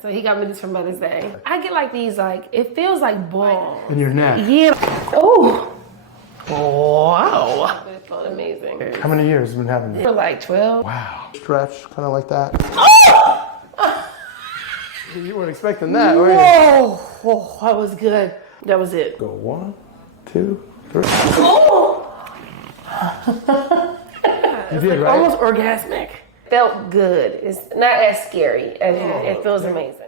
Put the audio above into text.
So he got me this for Mother's Day. I get like these, like, it feels like balls. In your neck? Yeah. Oh. Wow. It felt amazing. How many years have you been having this? For like 12. Wow. Stretch, kind of like that. You weren't expecting that, were you? Oh, that was good. That was it. Go 1, 2, 3. Oh. You did, right? Almost orgasmic. Felt good. It's not as scary as it feels amazing.